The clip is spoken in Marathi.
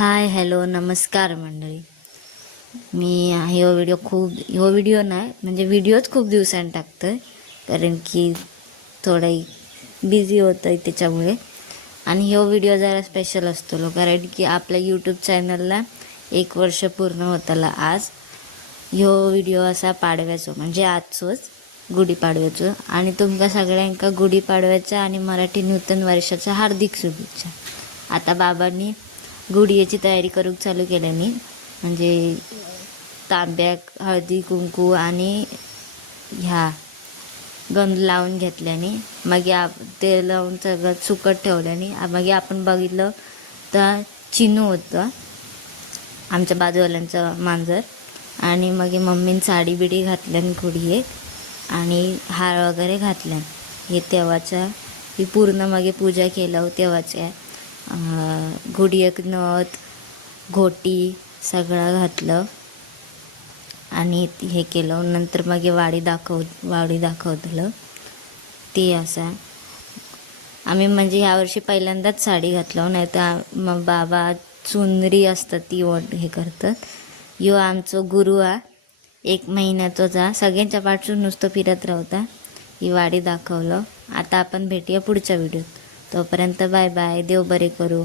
हाय हॅलो नमस्कार मंडळी. मी ह्यो व्हिडिओ नाही म्हणजे व्हिडिओच खूप दिवसांनी टाकतोय कारण की थोडं बिझी होतं त्याच्यामुळे. आणि ह्यो व्हिडिओ जरा स्पेशल असतो कारण की आपल्या यूट्यूब चॅनलला 1 वर्ष पूर्ण होताला आज. ह्यो व्हिडिओ असा पाडव्याचो म्हणजे आजचोच गुढीपाडव्याचो आणि तुमका सगळ्यांका गुढीपाडव्याच्या आणि मराठी नूतन वर्षाच्या हार्दिक शुभेच्छा. आता बाबांनी गुढीची तयारी करूक चालू केल्यानी म्हणजे तांब्याक हळदी कुंकू आणि ह्या गंध लावून घेतल्याने मग ते लावून सगळं सुकट ठेवल्याने मग आपण बघितलं तर चिनू होतं आमच्या बाजूवाल्यांचं मांजर. आणि मग मम्मीने साडी बिडी घातल्यान गुढी आणि हार वगैरे घातल्यान हे तेव्हाच्या ही पूर्ण मग पूजा केलं तेव्हाच्या गुढी एक नथ घोटी सगळं घातलं आणि हे केलं. नंतर मग वाडी दाखवतलं ते असं आम्ही म्हणजे यावर्षी पहिल्यांदाच साडी घातलं नाही तर मग बाबा चुनरी असतात ती हे करतात. यो आमचं गुरु 1 महिन्याचा सगळ्यांच्या पाठून नुसतं फिरत राहता. ही वाडी दाखवलं. आता आपण भेटूया पुढच्या व्हिडिओत. तोपर्यंत बाय बाय. देव बरे करू.